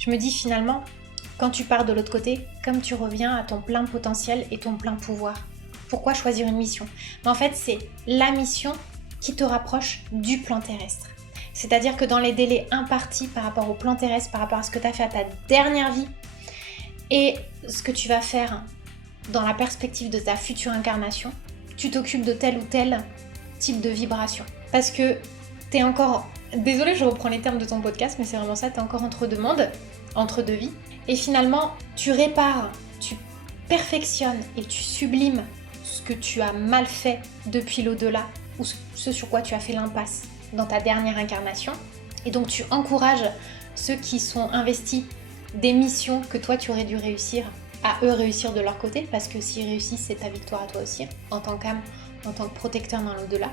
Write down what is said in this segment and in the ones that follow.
Je me dis finalement, quand tu pars de l'autre côté, comme tu reviens à ton plein potentiel et ton plein pouvoir. Pourquoi choisir une mission ? Mais en fait, c'est la mission qui te rapproche du plan terrestre. C'est-à-dire que dans les délais impartis par rapport au plan terrestre, par rapport à ce que tu as fait à ta dernière vie et ce que tu vas faire dans la perspective de ta future incarnation, tu t'occupes de tel ou tel type de vibration. Parce que t'es encore... Désolée, je reprends les termes de ton podcast, mais c'est vraiment ça, t'es encore entre deux mondes, entre deux vies. Et finalement, tu répares, tu perfectionnes et tu sublimes ce que tu as mal fait depuis l'au-delà, ou ce sur quoi tu as fait l'impasse dans ta dernière incarnation. Et donc tu encourages ceux qui sont investis des missions que toi tu aurais dû réussir, à eux réussir de leur côté, parce que s'ils réussissent, c'est ta victoire à toi aussi, en tant qu'âme, en tant que protecteur dans l'au-delà.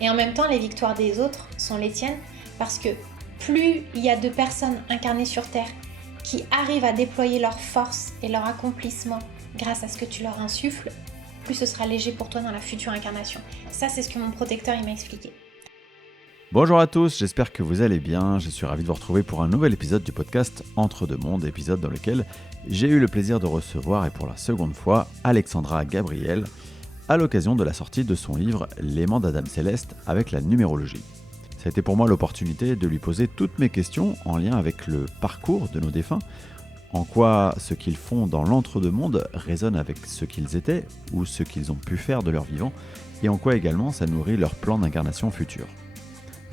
Et en même temps, les victoires des autres sont les tiennes, parce que plus il y a de personnes incarnées sur Terre qui arrivent à déployer leur force et leur accomplissement grâce à ce que tu leur insuffles, plus ce sera léger pour toi dans la future incarnation. Ça, c'est ce que mon protecteur il m'a expliqué. Bonjour à tous, j'espère que vous allez bien. Je suis ravi de vous retrouver pour un nouvel épisode du podcast Entre deux mondes, épisode dans lequel j'ai eu le plaisir de recevoir, et pour la seconde fois, Alexandra Gabriel, à l'occasion de la sortie de son livre L'aimant d'Adam Céleste avec la numérologie. Ça a été pour moi l'opportunité de lui poser toutes mes questions en lien avec le parcours de nos défunts, en quoi ce qu'ils font dans l'entre-deux-mondes résonne avec ce qu'ils étaient ou ce qu'ils ont pu faire de leur vivant, et en quoi également ça nourrit leur plan d'incarnation future.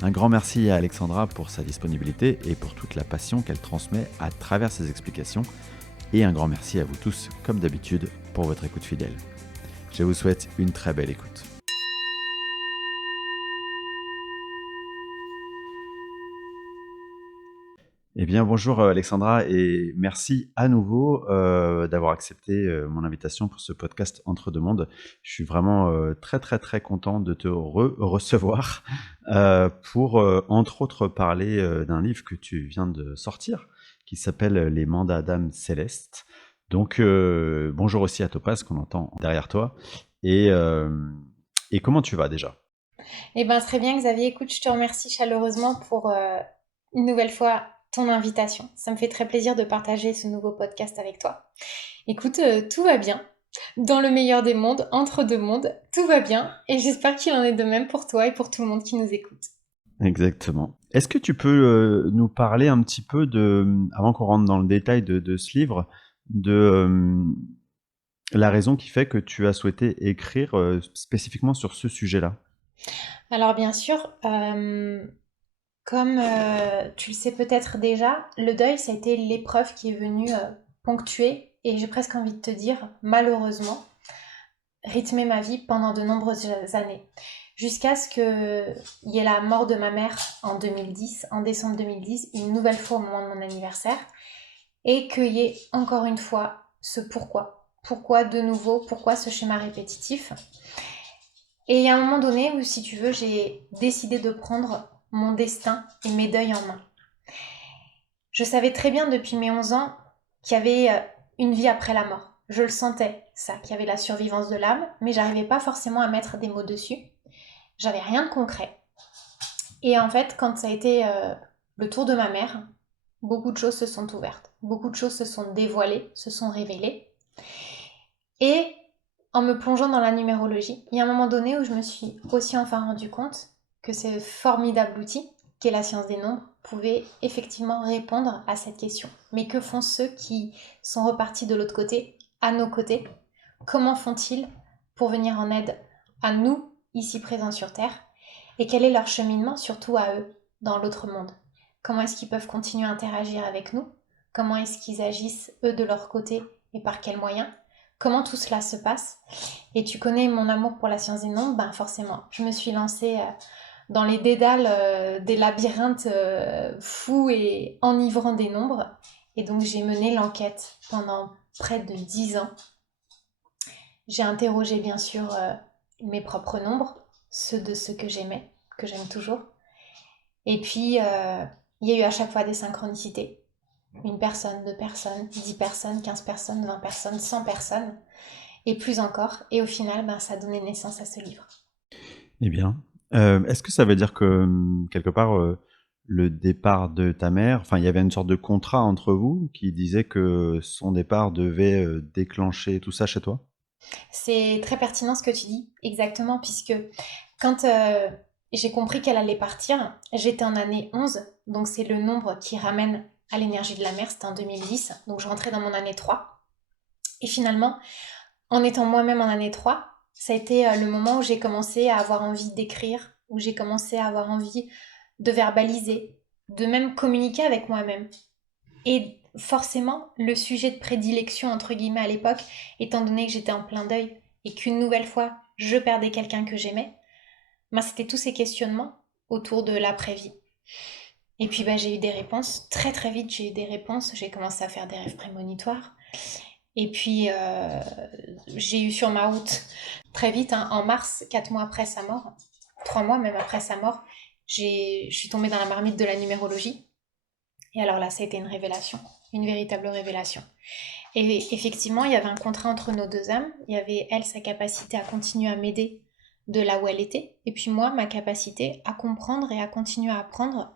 Un grand merci à Alexandra pour sa disponibilité et pour toute la passion qu'elle transmet à travers ses explications, et un grand merci à vous tous, comme d'habitude, pour votre écoute fidèle. Je vous souhaite une très belle écoute. Eh bien, bonjour Alexandra, et merci à nouveau d'avoir accepté mon invitation pour ce podcast Entre deux mondes. Je suis vraiment très content de te recevoir pour entre autres parler d'un livre que tu viens de sortir qui s'appelle L'aimant d'Adam Céleste. Donc bonjour aussi à Topaz qu'on entend derrière toi. Et comment tu vas déjà ? Eh bien, très bien Xavier, écoute, je te remercie chaleureusement pour une nouvelle fois ton invitation. Ça me fait très plaisir de partager ce nouveau podcast avec toi. Écoute, tout va bien. Dans le meilleur des mondes, entre deux mondes, tout va bien. Et j'espère qu'il en est de même pour toi et pour tout le monde qui nous écoute. Exactement. Est-ce que tu peux nous parler un petit peu avant qu'on rentre dans le détail de ce livre, de la raison qui fait que tu as souhaité écrire spécifiquement sur ce sujet-là ? Alors bien sûr, comme tu le sais peut-être déjà, le deuil, ça a été l'épreuve qui est venue ponctuer, et j'ai presque envie de te dire, malheureusement, rythmer ma vie pendant de nombreuses années. Jusqu'à ce qu'il y ait la mort de ma mère en 2010, en décembre 2010, une nouvelle fois au moment de mon anniversaire, et qu'il y ait encore une fois ce pourquoi. Pourquoi de nouveau ? Pourquoi ce schéma répétitif ? Et il y a un moment donné où, si tu veux, j'ai décidé de prendre mon destin et mes deuils en main. Je savais très bien depuis mes 11 ans qu'il y avait une vie après la mort. Je le sentais, ça, qu'il y avait la survivance de l'âme, mais j'arrivais pas forcément à mettre des mots dessus. J'avais rien de concret. Et en fait, quand ça a été le tour de ma mère, beaucoup de choses se sont ouvertes. Beaucoup de choses se sont dévoilées, se sont révélées. Et en me plongeant dans la numérologie, il y a un moment donné où je me suis aussi enfin rendu compte que ce formidable outil qu'est la science des nombres pouvait effectivement répondre à cette question. Mais que font ceux qui sont repartis de l'autre côté, à nos côtés ? Comment font-ils pour venir en aide à nous, ici présents sur Terre ? Et quel est leur cheminement, surtout à eux, dans l'autre monde ? Comment est-ce qu'ils peuvent continuer à interagir avec nous ? Comment est-ce qu'ils agissent, eux, de leur côté, et par quels moyens ? Comment tout cela se passe ? Et tu connais mon amour pour la science des nombres, ben forcément, je me suis lancée dans les dédales des labyrinthes fous et enivrants des nombres. Et donc j'ai mené l'enquête pendant près de 10 ans. J'ai interrogé bien sûr mes propres nombres, ceux de ceux que j'aimais, que j'aime toujours. Et puis il y a eu à chaque fois des synchronicités. Une personne, 2 personnes, 10 personnes, 15 personnes, 20 personnes, 100 personnes, et plus encore. Et au final, ça a donné naissance à ce livre. Eh bien, est-ce que ça veut dire que quelque part le départ de ta mère, enfin, il y avait une sorte de contrat entre vous qui disait que son départ devait déclencher tout ça chez toi? C'est très pertinent ce que tu dis, exactement, puisque quand j'ai compris qu'elle allait partir, j'étais en année 11, donc c'est le nombre qui ramène à l'énergie de la mer, c'était en 2010, donc je rentrais dans mon année 3. Et finalement, en étant moi-même en année 3, ça a été le moment où j'ai commencé à avoir envie d'écrire, où j'ai commencé à avoir envie de verbaliser, de même communiquer avec moi-même. Et forcément, le sujet de prédilection, entre guillemets, à l'époque, étant donné que j'étais en plein deuil et qu'une nouvelle fois, je perdais quelqu'un que j'aimais, ben, c'était tous ces questionnements autour de l'après-vie. Et puis ben, j'ai eu des réponses, très très vite j'ai eu des réponses, j'ai commencé à faire des rêves prémonitoires. Et puis j'ai eu sur ma route, très vite, hein, en mars, 4 mois après sa mort, 3 mois même après sa mort, je suis tombée dans la marmite de la numérologie. Et alors là, ça a été une révélation, une véritable révélation. Et effectivement, il y avait un contrat entre nos deux âmes. Il y avait elle, sa capacité à continuer à m'aider de là où elle était. Et puis moi, ma capacité à comprendre et à continuer à apprendre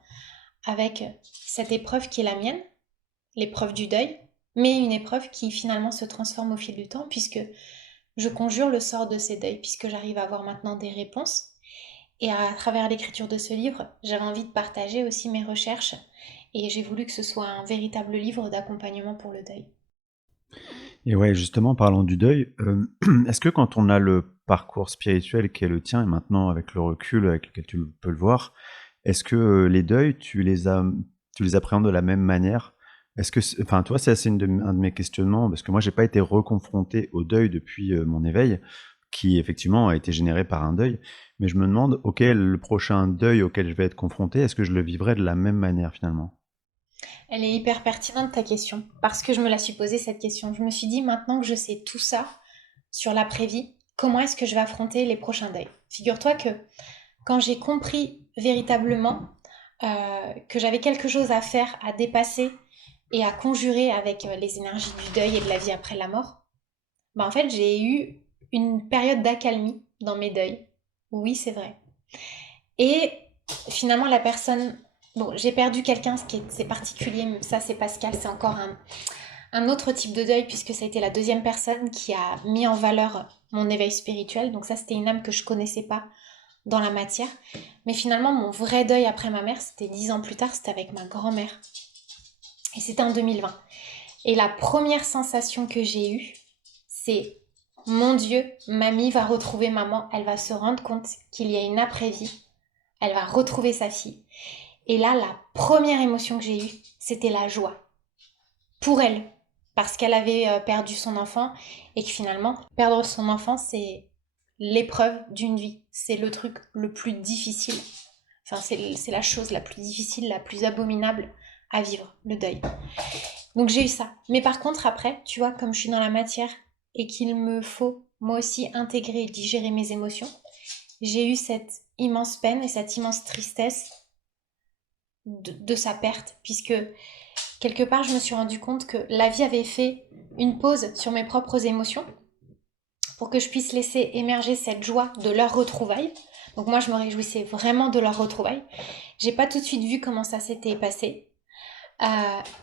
avec cette épreuve qui est la mienne, l'épreuve du deuil, mais une épreuve qui finalement se transforme au fil du temps puisque je conjure le sort de ces deuils, puisque j'arrive à avoir maintenant des réponses. Et à travers l'écriture de ce livre, j'avais envie de partager aussi mes recherches et j'ai voulu que ce soit un véritable livre d'accompagnement pour le deuil. Et ouais, justement, parlant du deuil, est-ce que quand on a le parcours spirituel qui est le tien et maintenant avec le recul avec lequel tu peux le voir, est-ce que, les deuils, tu les appréhendes de la même manière? Est-ce que c enfin, tu vois, c'est assez un de mes questionnements parce que moi, j'ai pas été reconfronté au deuil depuis, mon éveil, qui effectivement a été généré par un deuil. Mais je me demande: «OK, le prochain deuil auquel je vais être confronté, est-ce que je le vivrai de la même manière finalement?» Elle est hyper pertinente ta question, parce que je me la suis posée cette question. Je me suis dit, maintenant que je sais tout ça sur l'après-vie, comment est-ce que je vais affronter les prochains deuils? Figure-toi que quand j'ai compris véritablement que j'avais quelque chose à faire, à dépasser et à conjurer avec les énergies du deuil et de la vie après la mort, bah en fait j'ai eu une période d'accalmie dans mes deuils. Oui, c'est vrai. Et finalement la personne... Bon, j'ai perdu quelqu'un, c'est particulier, mais ça c'est Pascal, c'est encore un autre type de deuil puisque ça a été la deuxième personne qui a mis en valeur mon éveil spirituel. Donc ça c'était une âme que je connaissais pas dans la matière. Mais finalement mon vrai deuil après ma mère, c'était 10 ans plus tard, c'était avec ma grand-mère. Et c'était en 2020. Et la première sensation que j'ai eue, c'est mon Dieu, mamie va retrouver maman, elle va se rendre compte qu'il y a une après-vie, elle va retrouver sa fille. Et là, la première émotion que j'ai eue, c'était la joie. Pour elle. Parce qu'elle avait perdu son enfant et que finalement, perdre son enfant, c'est l'épreuve d'une vie. C'est le truc le plus difficile. Enfin, c'est la chose la plus difficile, la plus abominable à vivre, le deuil. Donc j'ai eu ça. Mais par contre, après, tu vois, comme je suis dans la matière et qu'il me faut, moi aussi, intégrer et digérer mes émotions, j'ai eu cette immense peine et cette immense tristesse de sa perte, puisque quelque part, je me suis rendu compte que la vie avait fait une pause sur mes propres émotions pour que je puisse laisser émerger cette joie de leur retrouvaille. Donc moi, je me réjouissais vraiment de leur retrouvaille. J'ai pas tout de suite vu comment ça s'était passé.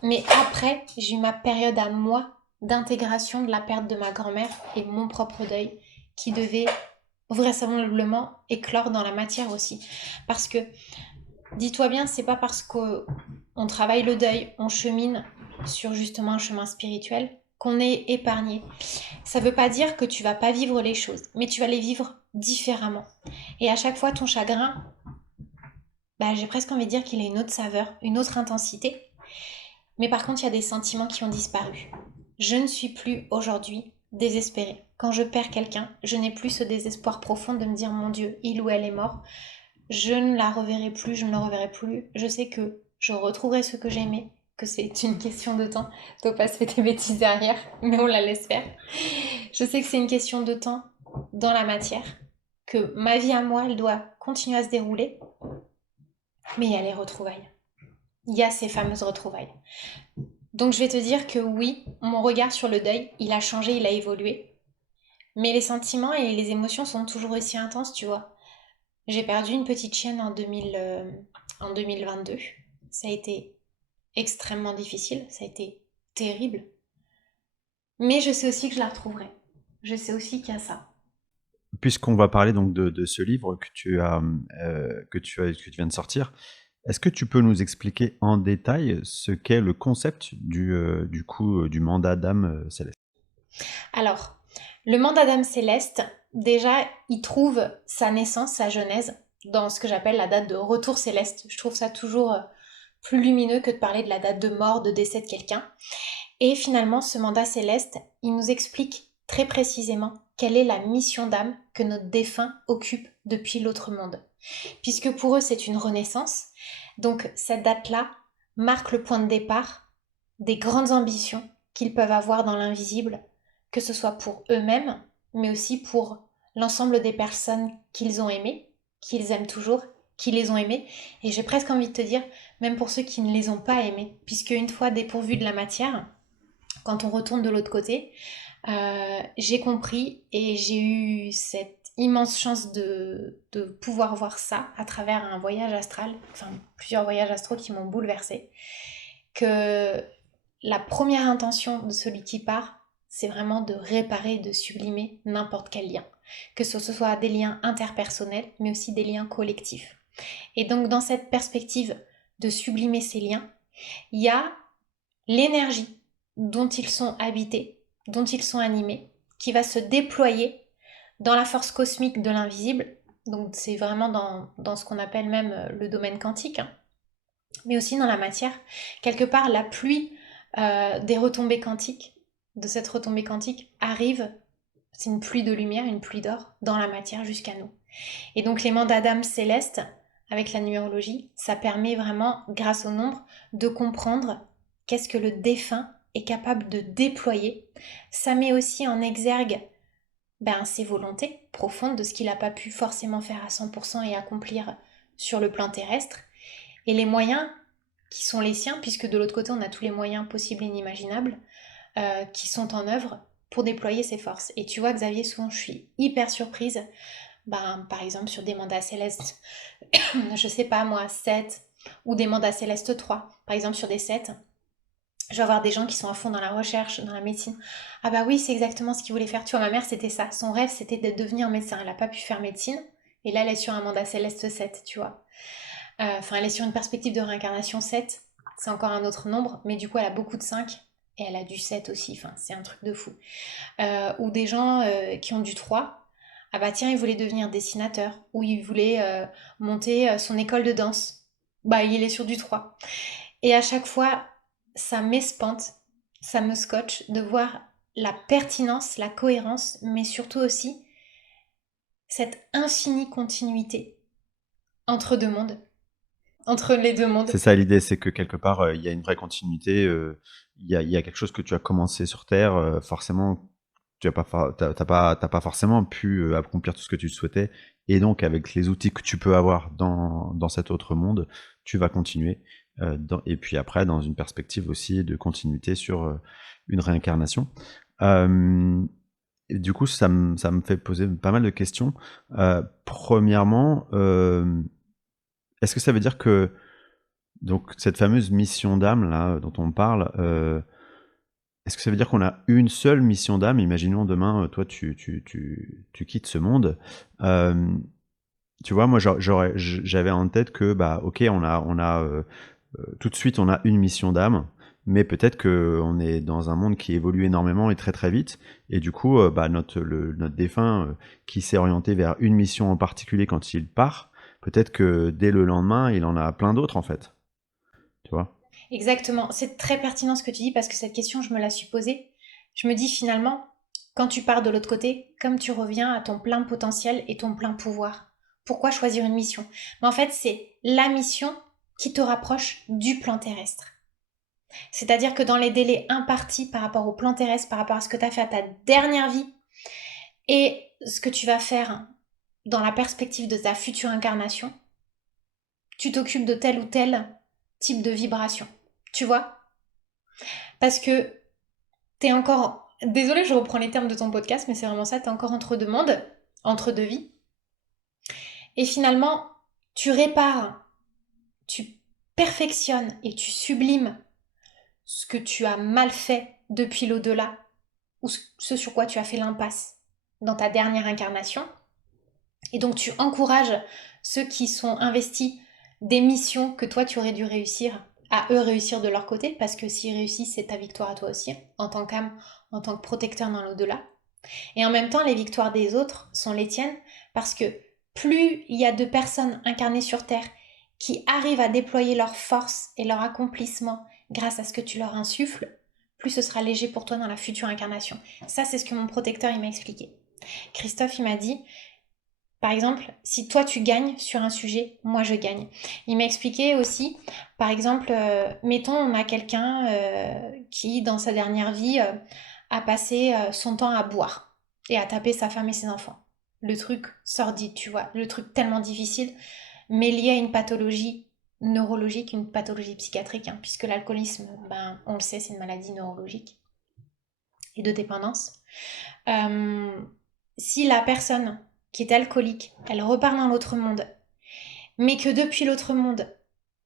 Mais après, j'ai eu ma période à moi d'intégration de la perte de ma grand-mère et mon propre deuil qui devait vraisemblablement éclore dans la matière aussi. Parce que, dis-toi bien, c'est pas parce qu'on travaille le deuil, on chemine sur justement un chemin spirituel qu'on est épargné. Ça veut pas dire que tu vas pas vivre les choses, mais tu vas les vivre différemment. Et à chaque fois, ton chagrin, bah, j'ai presque envie de dire qu'il a une autre saveur, une autre intensité. Mais par contre, il y a des sentiments qui ont disparu. Je ne suis plus aujourd'hui désespérée. Quand je perds quelqu'un, je n'ai plus ce désespoir profond de me dire mon Dieu, il ou elle est mort. Je ne la reverrai plus, je ne le reverrai plus. Je sais que je retrouverai ce que j'aimais, que c'est une question de temps. Topaz fait tes bêtises derrière, mais on la laisse faire. Je sais que c'est une question de temps dans la matière, que ma vie à moi, elle doit continuer à se dérouler, mais il y a les retrouvailles. Il y a ces fameuses retrouvailles. Donc je vais te dire que oui, mon regard sur le deuil, il a changé, il a évolué. Mais les sentiments et les émotions sont toujours aussi intenses, tu vois. J'ai perdu une petite chienne en 2022. Ça a été extrêmement difficile, ça a été terrible. Mais je sais aussi que je la retrouverai. Je sais aussi qu'il y a ça. Puisqu'on va parler donc de ce livre que tu viens de sortir, est-ce que tu peux nous expliquer en détail ce qu'est le concept du mandat d'âme céleste? Alors, le mandat d'âme céleste, déjà, il trouve sa naissance, sa genèse, dans ce que j'appelle la date de retour céleste. Je trouve ça toujours plus lumineux que de parler de la date de mort, de décès de quelqu'un. Et finalement, ce mandat céleste, il nous explique très précisément quelle est la mission d'âme que notre défunt occupe depuis l'autre monde. Puisque pour eux, c'est une renaissance. Donc, cette date-là marque le point de départ des grandes ambitions qu'ils peuvent avoir dans l'invisible, que ce soit pour eux-mêmes, mais aussi pour l'ensemble des personnes qu'ils ont aimées, qu'ils aiment toujours, qui les ont aimées, et j'ai presque envie de te dire, même pour ceux qui ne les ont pas aimées, puisque une fois dépourvus de la matière, quand on retourne de l'autre côté, j'ai compris et j'ai eu cette immense chance de pouvoir voir ça à travers un voyage astral, enfin plusieurs voyages astraux qui m'ont bouleversée, que la première intention de celui qui part, c'est vraiment de réparer, de sublimer n'importe quel lien. Que ce soit des liens interpersonnels, mais aussi des liens collectifs. Et donc dans cette perspective de sublimer ces liens, il y a l'énergie dont ils sont habités, dont ils sont animés, qui va se déployer dans la force cosmique de l'invisible. Donc c'est vraiment dans ce qu'on appelle même le domaine quantique, hein, mais aussi dans la matière. Quelque part, la pluie des retombées quantiques, de cette retombée quantique, arrive, c'est une pluie de lumière, une pluie d'or, dans la matière jusqu'à nous. Et donc les mandats d'âme céleste, avec la numérologie, ça permet vraiment, grâce au nombre, de comprendre qu'est-ce que le défunt est capable de déployer. Ça met aussi en exergue ses volontés profondes de ce qu'il n'a pas pu forcément faire à 100% et accomplir sur le plan terrestre. Et les moyens qui sont les siens, puisque de l'autre côté on a tous les moyens possibles et inimaginables, qui sont en œuvre pour déployer ses forces. Et tu vois Xavier, souvent je suis hyper surprise, par exemple sur des mandats célestes, je sais pas moi, 7, ou des mandats célestes 3, par exemple sur des 7, je vais avoir des gens qui sont à fond dans la recherche, dans la médecine. Ah bah oui, c'est exactement ce qu'ils voulaient faire. Tu vois, ma mère, c'était ça. Son rêve, c'était de devenir médecin. Elle n'a pas pu faire médecine. Et là, elle est sur un mandat céleste 7, tu vois. Enfin, elle est sur une perspective de réincarnation 7. C'est encore un autre nombre. Mais du coup, elle a beaucoup de 5. Et elle a du 7 aussi. Enfin, c'est un truc de fou. Ou des gens qui ont du 3. Ah bah tiens, il voulait devenir dessinateur. Ou il voulait monter son école de danse. Bah, il est sur du 3. Et à chaque fois, ça m'espante, ça me scotche de voir la pertinence, la cohérence, mais surtout aussi cette infinie continuité entre deux mondes, entre les deux mondes. C'est ça l'idée, c'est que quelque part, il y a une vraie continuité, il y a quelque chose que tu as commencé sur Terre, forcément, tu as pas for tu pas forcément pu, accomplir tout ce que tu souhaitais et donc avec les outils que tu peux avoir dans cet autre monde, tu vas continuer, et puis après dans une perspective aussi de continuité sur, une réincarnation. Hem Et du coup, ça me fait poser pas mal de questions. Premièrement, est-ce que ça veut dire que donc cette fameuse mission d'âme là, dont on parle, est-ce que ça veut dire qu'on a une seule mission d'âme? Imaginons demain, toi tu quittes ce monde, hem, tu vois? Moi j'avais en tête que, bah, OK, tout de suite on a une mission d'âme, mais peut-être qu'on est dans un monde qui évolue énormément et très, très vite et du coup, bah, notre défunt, qui s'est orienté vers une mission en particulier quand il part, peut-être que dès le lendemain, il en a plein d'autres en fait, tu vois? Exactement, c'est très pertinent ce que tu dis parce que cette question, je me la suis posée. Je me dis finalement, quand tu pars de l'autre côté, comme tu reviens à ton plein potentiel et ton plein pouvoir, pourquoi choisir une mission? Mais en fait, c'est la mission qui te rapproche du plan terrestre. C'est-à-dire que dans les délais impartis par rapport au plan terrestre, par rapport à ce que tu as fait à ta dernière vie et ce que tu vas faire dans la perspective de ta future incarnation, tu t'occupes de tel ou tel type de vibration. Tu vois? Parce que t'es encore... Désolée, je reprends les termes de ton podcast, mais c'est vraiment ça, t'es encore entre deux mondes, entre deux vies. Et finalement, tu répares, tu perfectionnes et tu sublimes ce que tu as mal fait depuis l'au-delà ou ce sur quoi tu as fait l'impasse dans ta dernière incarnation. Et donc tu encourages ceux qui sont investis des missions que toi tu aurais dû réussir à eux réussir de leur côté, parce que s'ils réussissent, c'est ta victoire à toi aussi, en tant qu'âme, en tant que protecteur dans l'au-delà. Et en même temps, les victoires des autres sont les tiennes, parce que plus il y a de personnes incarnées sur Terre qui arrivent à déployer leur force et leur accomplissement grâce à ce que tu leur insuffles, plus ce sera léger pour toi dans la future incarnation. Ça, c'est ce que mon protecteur il m'a expliqué. Christophe, il m'a dit, par exemple, si toi tu gagnes sur un sujet, moi je gagne. Il m'a expliqué aussi, par exemple, mettons on a quelqu'un qui dans sa dernière vie a passé son temps à boire et à taper sa femme et ses enfants. Le truc sordide, tu vois, le truc tellement difficile, mais lié à une pathologie neurologique, une pathologie psychiatrique, hein, puisque l'alcoolisme, ben, on le sait, c'est une maladie neurologique et de dépendance. Euh, Si la personne qui est alcoolique, elle repart dans l'autre monde, mais que depuis l'autre monde,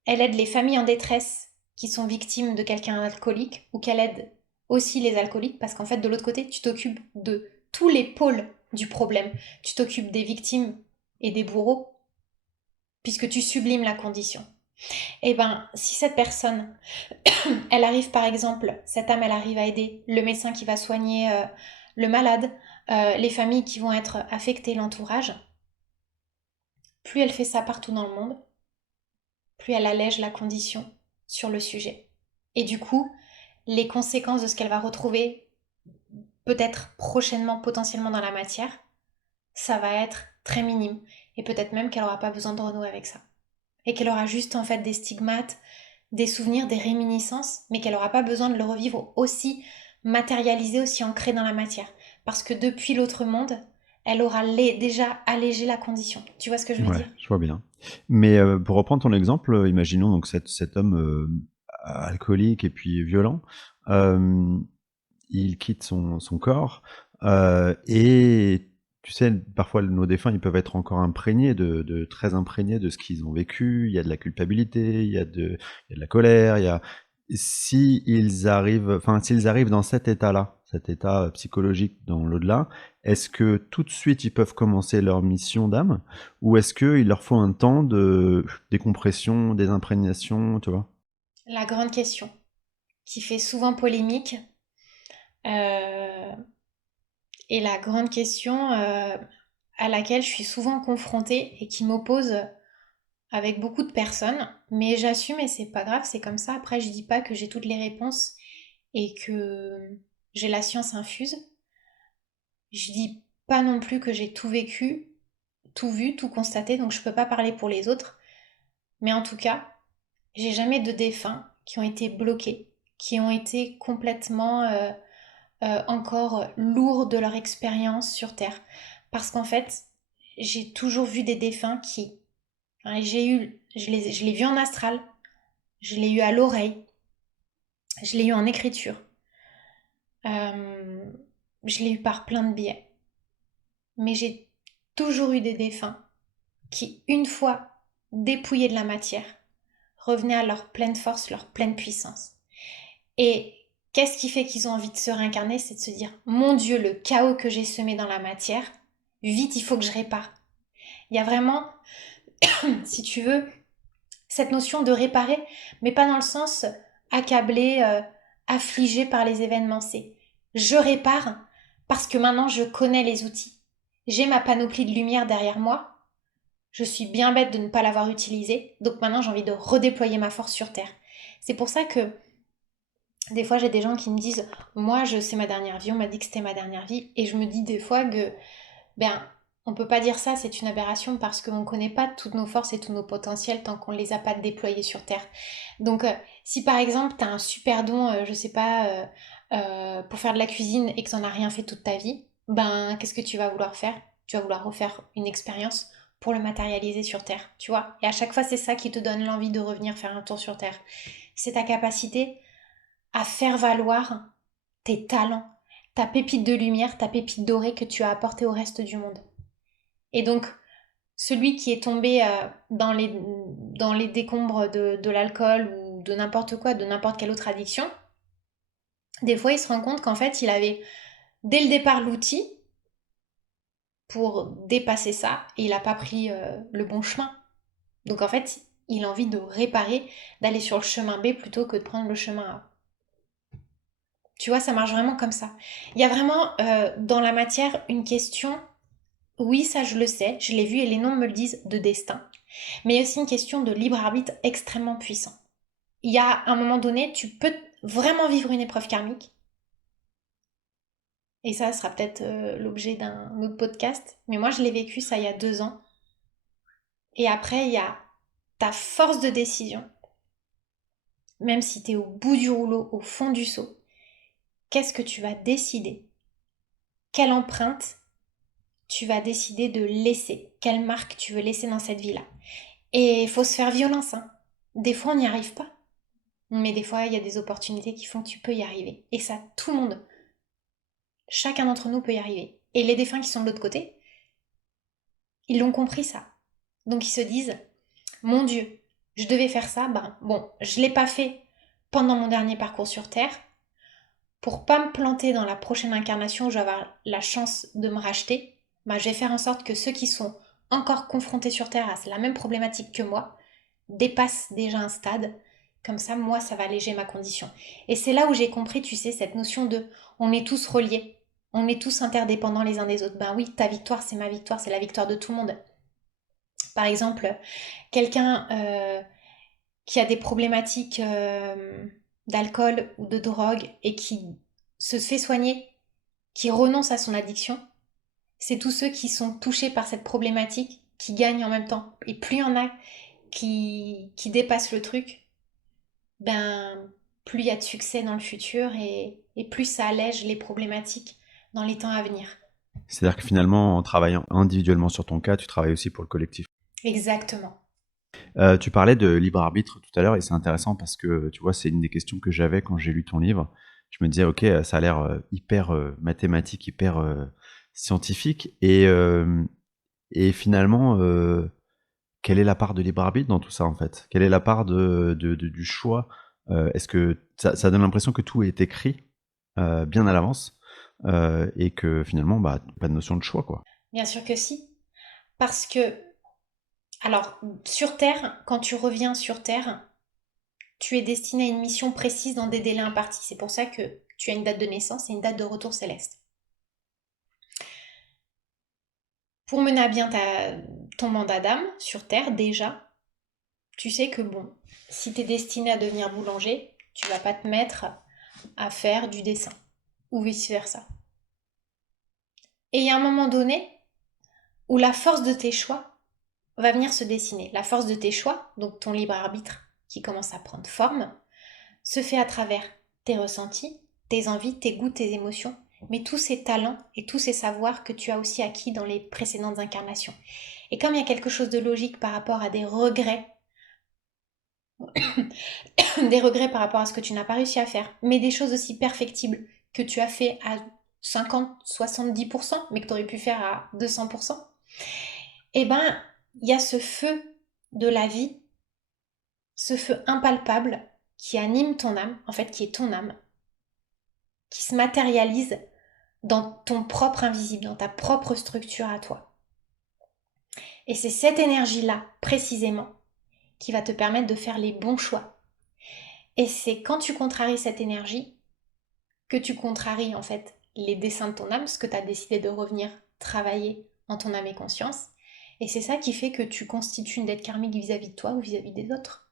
elle aide les familles en détresse qui sont victimes de quelqu'un alcoolique, ou qu'elle aide aussi les alcooliques, parce qu'en fait, de l'autre côté, tu t'occupes de tous les pôles du problème. Tu t'occupes des victimes et des bourreaux, puisque tu sublimes la condition. Et ben, si cette personne, elle arrive par exemple, cette âme, elle arrive à aider le médecin qui va soigner le malade, les familles qui vont être affectées, l'entourage, plus elle fait ça partout dans le monde, plus elle allège la condition sur le sujet. Et du coup, les conséquences de ce qu'elle va retrouver, peut-être prochainement, potentiellement dans la matière, ça va être très minime. Et peut-être même qu'elle n'aura pas besoin de renouer avec ça. Et qu'elle aura juste en fait des stigmates, des souvenirs, des réminiscences, mais qu'elle n'aura pas besoin de le revivre aussi matérialisé, aussi ancré dans la matière. Parce que depuis l'autre monde, elle aura déjà allégé la condition. Tu vois ce que je veux Ouais, dire? je vois bien. Mais pour reprendre ton exemple, imaginons donc cet homme alcoolique et puis violent, euh, il quitte son corps et tu sais, parfois nos défunts ils peuvent être encore imprégnés très imprégnés de ce qu'ils ont vécu. Il y a de la culpabilité, il y a de la colère, il y a s'ils arrivent dans cet état-là, cet état psychologique dans l'au-delà, est-ce que tout de suite ils peuvent commencer leur mission d'âme ou est-ce qu'il leur faut un temps de décompression, dés'imprégnation, tu vois? La grande question, qui fait souvent polémique, euh, et la grande question à laquelle je suis souvent confrontée et qui m'oppose avec beaucoup de personnes, mais j'assume et c'est pas grave, c'est comme ça. Après, je dis pas que j'ai toutes les réponses et que j'ai la science infuse. Je dis pas non plus que j'ai tout vécu, tout vu, tout constaté, donc je peux pas parler pour les autres. Mais en tout cas, j'ai jamais de défunts qui ont été bloqués, qui ont été complètement encore lourds de leur expérience sur Terre. Parce qu'en fait, j'ai toujours vu des défunts qui... Hein, je l'ai vu en astral, je l'ai eu à l'oreille, je l'ai eu en écriture, euh, je l'ai eu par plein de biais. Mais j'ai toujours eu des défunts qui, une fois dépouillés de la matière, revenaient à leur pleine force, leur pleine puissance. Et qu'est-ce qui fait qu'ils ont envie de se réincarner? C'est de se dire, mon Dieu, le chaos que j'ai semé dans la matière, vite, il faut que je répare. Il y a vraiment, si tu veux, cette notion de réparer, mais pas dans le sens accablé, affligé par les événements. C'est je répare parce que maintenant je connais les outils. J'ai ma panoplie de lumière derrière moi. Je suis bien bête de ne pas l'avoir utilisée. Donc maintenant j'ai envie de redéployer ma force sur Terre. C'est pour ça que des fois j'ai des gens qui me disent moi je sais ma dernière vie, on m'a dit que c'était ma dernière vie. Et je me dis des fois que ben, on peut pas dire ça, c'est une aberration parce qu'on ne connaît pas toutes nos forces et tous nos potentiels tant qu'on ne les a pas déployés sur Terre. Donc, si par exemple, tu as un super don, je sais pas, pour faire de la cuisine et que tu n'en as rien fait toute ta vie, ben, qu'est-ce que tu vas vouloir faire? Tu vas vouloir refaire une expérience pour le matérialiser sur Terre, tu vois? Et à chaque fois, c'est ça qui te donne l'envie de revenir faire un tour sur Terre. C'est ta capacité à faire valoir tes talents, ta pépite de lumière, ta pépite dorée que tu as apportée au reste du monde. Et donc, Celui qui est tombé dans les décombres de l'alcool ou de n'importe quoi, de n'importe quelle autre addiction, des fois il se rend compte qu'en fait il avait dès le départ l'outil pour dépasser ça et il n'a pas pris le bon chemin. Donc en fait il a envie de réparer, d'aller sur le chemin B plutôt que de prendre le chemin A. Tu vois, ça marche vraiment comme ça. Il y a vraiment dans la matière une question, oui ça je le sais, je l'ai vu et les noms me le disent, de destin. Mais il y a aussi une question de libre arbitre extrêmement puissant. Il y a un moment donné, tu peux vraiment vivre une épreuve karmique. Et ça sera peut-être l'objet d'un autre podcast. Mais moi, je l'ai vécu ça il y a 2 ans. Et après, il y a ta force de décision. Même si tu es au bout du rouleau, au fond du seau, qu'est-ce que tu vas décider? Quelle empreinte tu vas décider de laisser? Quelle marque tu veux laisser dans cette vie-là? Et il faut se faire violence, hein. Des fois, on n'y arrive pas. Mais des fois, il y a des opportunités qui font que tu peux y arriver. Et ça, tout le monde, chacun d'entre nous peut y arriver. Et les défunts qui sont de l'autre côté, ils l'ont compris ça. Donc ils se disent, mon Dieu, je devais faire ça, ben bon, je l'ai pas fait pendant mon dernier parcours sur Terre. Pour pas me planter dans la prochaine incarnation où je vais avoir la chance de me racheter, ben, je vais faire en sorte que ceux qui sont encore confrontés sur Terre à la même problématique que moi dépassent déjà un stade. Comme ça, moi, ça va alléger ma condition. Et c'est là où j'ai compris, tu sais, cette notion de on est tous reliés, on est tous interdépendants les uns des autres. Ben oui, ta victoire, c'est ma victoire, c'est la victoire de tout le monde. Par exemple, quelqu'un qui a des problématiques d'alcool ou de drogue et qui se fait soigner, qui renonce à son addiction, c'est tous ceux qui sont touchés par cette problématique qui gagnent en même temps. Et plus il y en a qui dépassent le truc, ben plus il y a de succès dans le futur et plus ça allège les problématiques dans les temps à venir. C'est-à-dire que finalement, en travaillant individuellement sur ton cas, tu travailles aussi pour le collectif. Exactement. Tu parlais de libre arbitre tout à l'heure et c'est intéressant parce que tu vois, c'est une des questions que j'avais quand j'ai lu ton livre. Je me disais, ok, ça a l'air hyper mathématique, hyper scientifique et finalement, quelle est la part de libre arbitre dans tout ça en fait? Quelle est la part du choix? Est-ce que ça donne l'impression que tout est écrit bien à l'avance et que finalement, bah, pas de notion de choix quoi. Bien sûr que si. Parce que, alors, sur Terre, quand tu reviens sur Terre, tu es destiné à une mission précise dans des délais impartis. C'est pour ça que tu as une date de naissance et une date de retour céleste. Pour mener à bien ton mandat d'âme sur Terre, déjà, tu sais que bon, si tu es destiné à devenir boulanger, tu vas pas te mettre à faire du dessin ou vice-versa. Et il y a un moment donné où la force de tes choix va venir se dessiner. La force de tes choix, donc ton libre arbitre qui commence à prendre forme, se fait à travers tes ressentis, tes envies, tes goûts, tes émotions, mais tous ces talents et tous ces savoirs que tu as aussi acquis dans les précédentes incarnations. Et comme il y a quelque chose de logique par rapport à des regrets, des regrets par rapport à ce que tu n'as pas réussi à faire, mais des choses aussi perfectibles que tu as fait à 50, 70%, mais que tu aurais pu faire à 200%, eh ben, il y a ce feu de la vie, ce feu impalpable qui anime ton âme, en fait, qui est ton âme, qui se matérialise dans ton propre invisible, dans ta propre structure à toi. Et c'est cette énergie-là, précisément, qui va te permettre de faire les bons choix. Et c'est quand tu contraries cette énergie que tu contraries en fait les desseins de ton âme, ce que tu as décidé de revenir travailler en ton âme et conscience. Et c'est ça qui fait que tu constitues une dette karmique vis-à-vis de toi ou vis-à-vis des autres.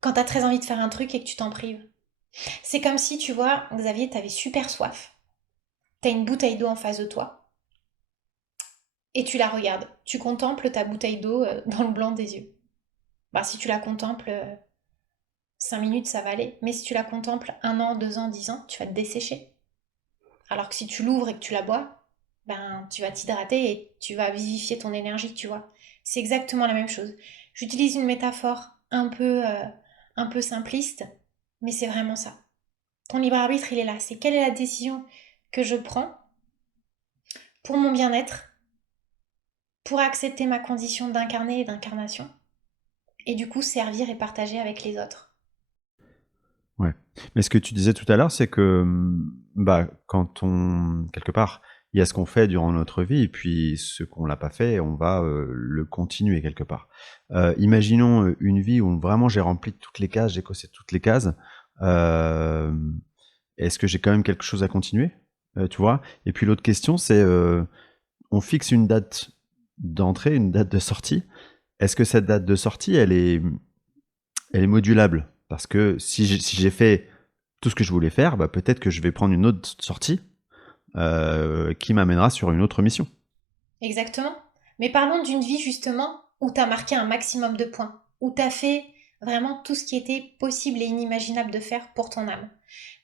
Quand tu as très envie de faire un truc et que tu t'en prives. C'est comme si, tu vois, Xavier, tu avais super soif. Tu as une bouteille d'eau en face de toi et tu la regardes. Tu contemples ta bouteille d'eau dans le blanc des yeux. Bah, si tu la contemples 5 minutes, ça va aller. Mais si tu la contemples 1 an, 2 ans, 10 ans, tu vas te dessécher. Alors que si tu l'ouvres et que tu la bois, ben tu vas t'hydrater et tu vas vivifier ton énergie, tu vois. C'est exactement la même chose. J'utilise une métaphore un peu simpliste, mais c'est vraiment ça. Ton libre arbitre, il est là. C'est quelle est la décision que je prends pour mon bien-être, pour accepter ma condition d'incarné et d'incarnation, et du coup servir et partager avec les autres. Ouais. Mais ce que tu disais tout à l'heure, c'est que bah, quand on, quelque part, il y a ce qu'on fait durant notre vie, et puis ce qu'on l'a pas fait, on va le continuer quelque part. Imaginons une vie où vraiment j'ai rempli toutes les cases, j'ai coché toutes les cases. Euh, Est-ce que j'ai quand même quelque chose à continuer? Tu vois? Et puis l'autre question, c'est on fixe une date d'entrée, une date de sortie. Est-ce que cette date de sortie, elle est modulable? Parce que si j'ai fait tout ce que je voulais faire, bah, peut-être que je vais prendre une autre sortie qui m'amènera sur une autre mission. Exactement. Mais parlons d'une vie justement où tu as marqué un maximum de points, où tu as fait vraiment tout ce qui était possible et inimaginable de faire pour ton âme.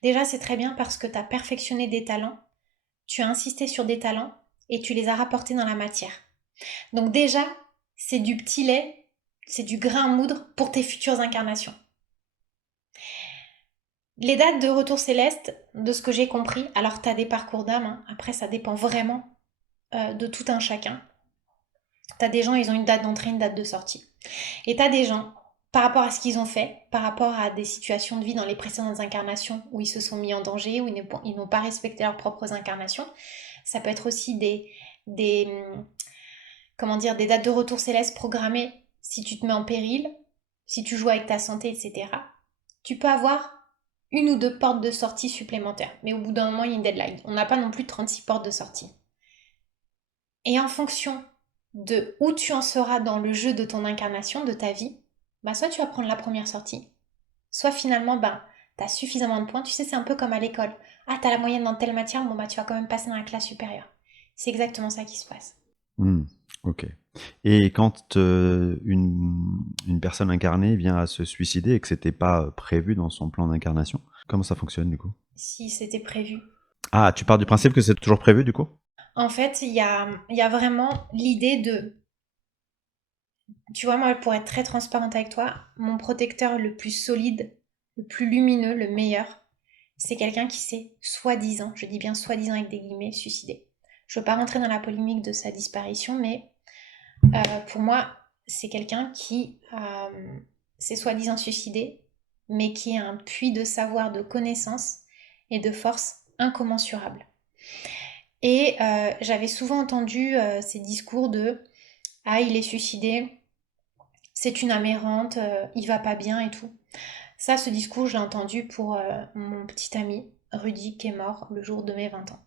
Déjà, c'est très bien parce que tu as perfectionné des talents, tu as insisté sur des talents et tu les as rapportés dans la matière. Donc déjà, c'est du petit lait, c'est du grain à moudre pour tes futures incarnations. Les dates de retour céleste, de ce que j'ai compris, alors tu as des parcours d'âme, hein, après ça dépend vraiment de tout un chacun. T'as des gens, ils ont une date d'entrée, une date de sortie. Et t'as des gens, par rapport à ce qu'ils ont fait, par rapport à des situations de vie dans les précédentes incarnations où ils se sont mis en danger, où ils n'ont pas respecté leurs propres incarnations. Ça peut être aussi des, comment dire, des dates de retour céleste programmées si tu te mets en péril, si tu joues avec ta santé, etc. Tu peux avoir une ou deux portes de sortie supplémentaires. Mais au bout d'un moment, il y a une deadline. On n'a pas non plus 36 portes de sortie. Et en fonction de où tu en seras dans le jeu de ton incarnation, de ta vie, bah soit tu vas prendre la première sortie, soit finalement, bah, tu as suffisamment de points. Tu sais, c'est un peu comme à l'école. Ah, tu as la moyenne dans telle matière, bon, bah, tu vas quand même passer dans la classe supérieure. C'est exactement ça qui se passe. Hmm, ok. Et quand une personne incarnée vient à se suicider et que c'était pas prévu dans son plan d'incarnation, comment ça fonctionne du coup? Si c'était prévu. Ah, tu pars du principe que c'est toujours prévu du coup? En fait, il y a vraiment l'idée de... Tu vois, moi, pour être très transparente avec toi, mon protecteur le plus solide, le plus lumineux, le meilleur, c'est quelqu'un qui s'est soi-disant, je dis bien soi-disant avec des guillemets, suicidé. Je ne veux pas rentrer dans la polémique de sa disparition, mais pour moi, c'est quelqu'un qui s'est soi-disant suicidé, mais qui a un puits de savoir, de connaissances et de force incommensurable. Et j'avais souvent entendu ces discours de «Ah, il est suicidé, c'est une aberrante, il va pas bien et tout». Ça, ce discours, je l'ai entendu pour mon petit ami Rudy qui est mort le jour de mes 20 ans.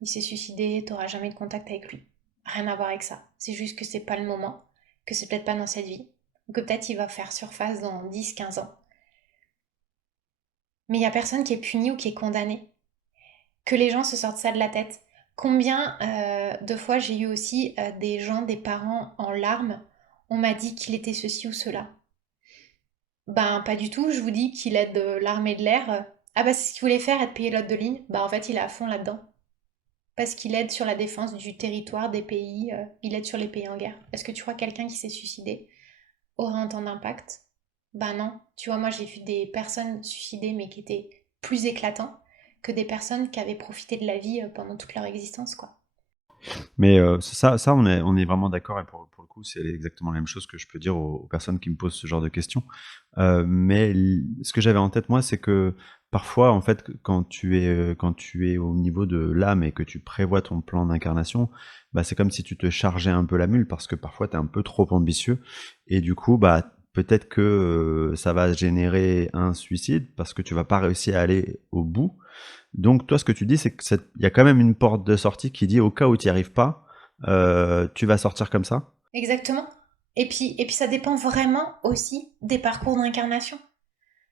Il s'est suicidé, t'auras jamais de contact avec lui. Rien à voir avec ça. C'est juste que c'est pas le moment, que c'est peut-être pas dans cette vie, ou que peut-être il va faire surface dans 10, 15 ans. Mais il y a personne qui est puni ou qui est condamné. Que les gens se sortent ça de la tête. Combien de fois j'ai eu aussi des gens, des parents en larmes, on m'a dit qu'il était ceci ou cela. Ben pas du tout, je vous dis qu'il aide l'armée de l'air. Ah bah c'est ce qu'il voulait faire, être pilote de ligne. Bah en fait il est à fond là-dedans. Parce qu'il aide sur la défense du territoire, des pays, il aide sur les pays en guerre. Est-ce que tu crois que quelqu'un qui s'est suicidé aurait autant d'impact? Bah non. Tu vois, moi j'ai vu des personnes suicidées mais qui étaient plus éclatants que des personnes qui avaient profité de la vie pendant toute leur existence, quoi. Mais ça on est vraiment d'accord et pour le coup, c'est exactement la même chose que je peux dire aux personnes qui me posent ce genre de questions. Mais ce que j'avais en tête moi, c'est que parfois, en fait, quand tu es au niveau de l'âme et que tu prévois ton plan d'incarnation, bah, c'est comme si tu te chargeais un peu la mule parce que parfois tu es un peu trop ambitieux et du coup, bah, peut-être que ça va générer un suicide parce que tu vas pas réussir à aller au bout. Donc toi, ce que tu dis, c'est que il y a quand même une porte de sortie qui dit au cas où tu n'y arrives pas, tu vas sortir comme ça. Exactement. Et puis ça dépend vraiment aussi des parcours d'incarnation.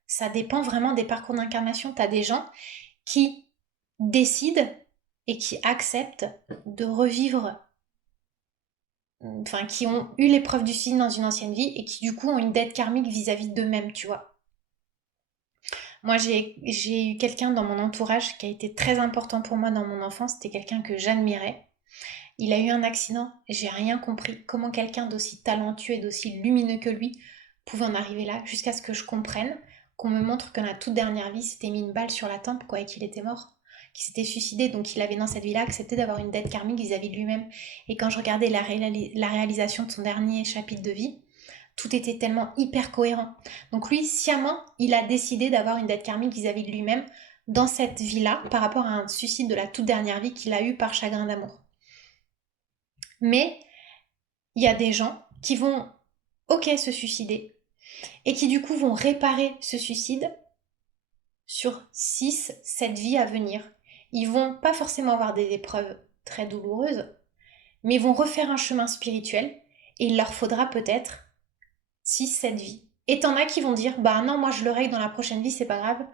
Ça dépend vraiment des parcours d'incarnation. Tu as des gens qui décident et qui acceptent de revivre, enfin qui ont eu l'épreuve du cygne dans une ancienne vie et qui du coup ont une dette karmique vis-à-vis d'eux-mêmes, tu vois. Moi j'ai eu quelqu'un dans mon entourage qui a été très important pour moi dans mon enfance, c'était quelqu'un que j'admirais. Il a eu un accident, j'ai rien compris. Comment quelqu'un d'aussi talentueux et d'aussi lumineux que lui pouvait en arriver là, jusqu'à ce que je comprenne, qu'on me montre que dans la toute dernière vie, s'était mis une balle sur la tempe, quoi, et qu'il était mort. qui s'était suicidé, donc il avait dans cette vie-là accepté d'avoir une dette karmique vis-à-vis de lui-même. Et quand je regardais la réalisation de son dernier chapitre de vie, tout était tellement hyper cohérent. Donc lui, sciemment, il a décidé d'avoir une dette karmique vis-à-vis de lui-même dans cette vie-là, par rapport à un suicide de la toute dernière vie qu'il a eu par chagrin d'amour. Mais il y a des gens qui vont, ok, se suicider, et qui du coup vont réparer ce suicide sur 6-7 vies à venir. Ils vont pas forcément avoir des épreuves très douloureuses, mais ils vont refaire un chemin spirituel, et il leur faudra peut-être 6-7 vies. Et t'en as qui vont dire, bah non, moi je le règle dans la prochaine vie, c'est pas grave,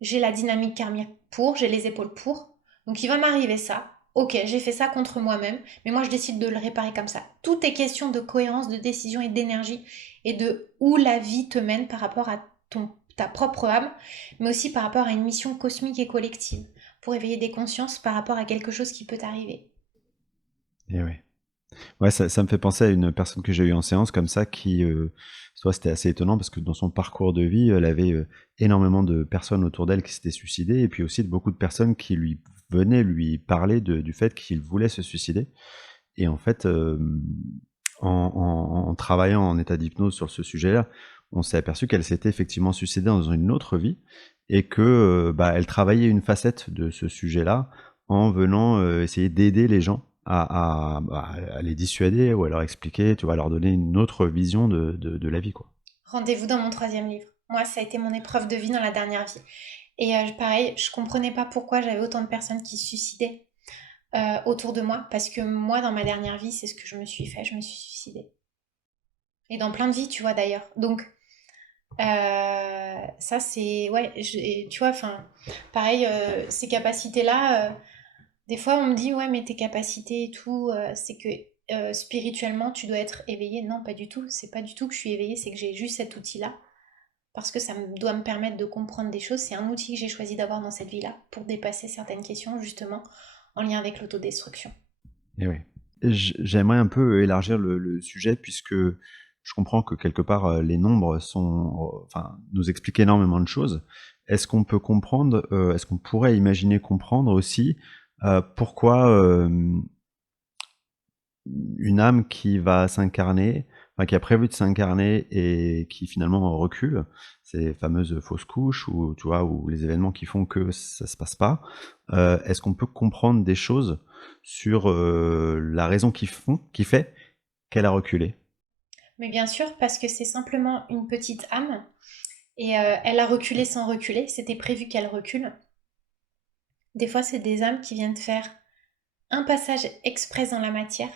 j'ai la dynamique karmique pour, j'ai les épaules pour, donc il va m'arriver ça. Ok, j'ai fait ça contre moi-même, mais moi je décide de le réparer comme ça. Tout est question de cohérence, de décision et d'énergie, et de où la vie te mène par rapport à ta propre âme, mais aussi par rapport à une mission cosmique et collective, pour éveiller des consciences par rapport à quelque chose qui peut t'arriver. Et oui. Ouais, ça me fait penser à une personne que j'ai eue en séance comme ça qui, soit c'était assez étonnant parce que dans son parcours de vie, elle avait énormément de personnes autour d'elle qui s'étaient suicidées et puis aussi de beaucoup de personnes qui venaient lui parler du fait qu'il voulait se suicider. Et en fait, en travaillant en état d'hypnose sur ce sujet-là, on s'est aperçu qu'elle s'était effectivement suicidée dans une autre vie et que elle travaillait une facette de ce sujet-là en venant essayer d'aider les gens à les dissuader ou à leur expliquer, tu vois, à leur donner une autre vision de la vie, quoi. Rendez-vous dans mon 3e livre. Moi, ça a été mon épreuve de vie dans la dernière vie. Et pareil, je comprenais pas pourquoi j'avais autant de personnes qui se suicidaient autour de moi, parce que moi, dans ma dernière vie, c'est ce que je me suis fait, je me suis suicidée. Et dans plein de vies, tu vois, d'ailleurs. Donc, ça, c'est... Ouais, tu vois, enfin, pareil, ces capacités-là, des fois, on me dit, ouais, mais tes capacités et tout, c'est que spirituellement, tu dois être éveillé. Non, pas du tout. C'est pas du tout que je suis éveillée, c'est que j'ai juste cet outil-là. Parce que doit me permettre de comprendre des choses. C'est un outil que j'ai choisi d'avoir dans cette vie-là pour dépasser certaines questions, justement, en lien avec l'autodestruction. Et oui. J'aimerais un peu élargir le sujet puisque je comprends que quelque part les nombres nous expliquent énormément de choses. Est-ce qu'on peut comprendre, est-ce qu'on pourrait imaginer comprendre aussi pourquoi une âme qui va s'incarner, enfin, qui a prévu de s'incarner et qui finalement recule, ces fameuses fausses couches ou tu vois, ou les événements qui font que ça se passe pas, est-ce qu'on peut comprendre des choses sur la raison qui fait qu'elle a reculé? Mais bien sûr, parce que c'est simplement une petite âme et elle a reculé sans reculer. C'était prévu qu'elle recule. Des fois, c'est des âmes qui viennent faire un passage express dans la matière